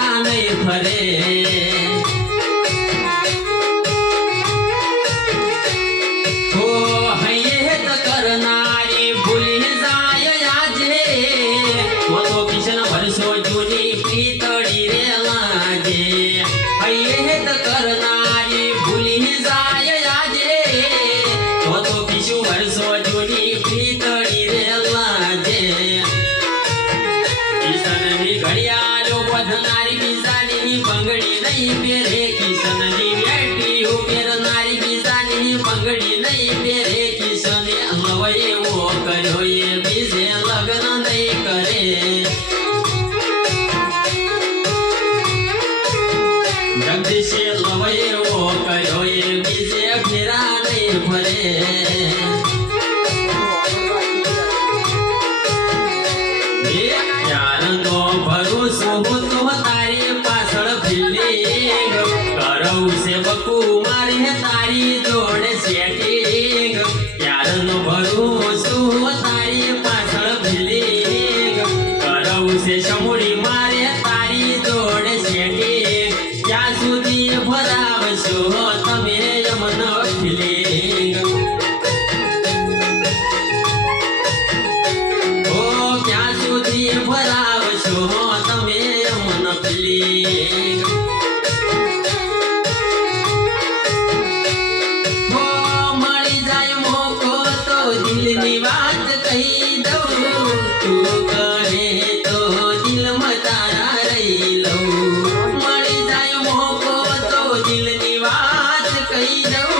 ફેરા નહીં ફરે હો હૈયે કરનારી ભૂલી જાય આજે તો કિશન વર્ષો જૂની પીતળી રે લાગે હૈયે કરનારી ભૂલી જાય આજે તો કિશું વર્ષો જૂની પીતળી રે લાગે કિશનની ઘડિયાળો વધનારી બીજાની બંગડી નહીં પહેરે કિશનની વેટી પહેરનારી બીજાની બંગડી નહીં પહેરે કિશને લવયેવો કર્યો એ બીજે લગ્ન નહીં કરે જગદીશે લવયેવો કર્યો એ બીજે ફેરા નહીં ફરે ભરોસો હું તો તારી પાછળ ફિલ્ડિંગ કરવું છે બકુ મારે તારી જોડે સેટિંગ યારનો ભરોસો તારી પાછળ ફિલ્ડિંગ કરવું છે સમૂડી મારે તારી જોડે સેટિંગ ક્યાં સુધી ભરાવશો તમે યમનો ફિલિંગ ઓ ક્યાં સુધી ભરાવશો તમે યમન ફિલિંગ હો મળી જાય મોકો તો દિલની વાત કહી દઉં તું કહે તો દિલમાં તારા રહી લઉં મળી જાય મોકો તો દિલની વાત કહી દઉં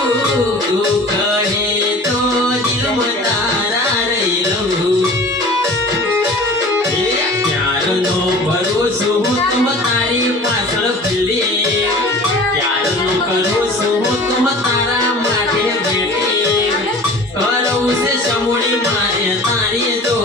તું કહે તો દિલમાં તારા રહી લઉં યારનો ભરોસો હું તું તારી પાછળ ફિલ્ડિંગ યારનો ભરોસો હું તું તારા માટે બેટિંગ કરવું છે સમૂડી મારે તારી જો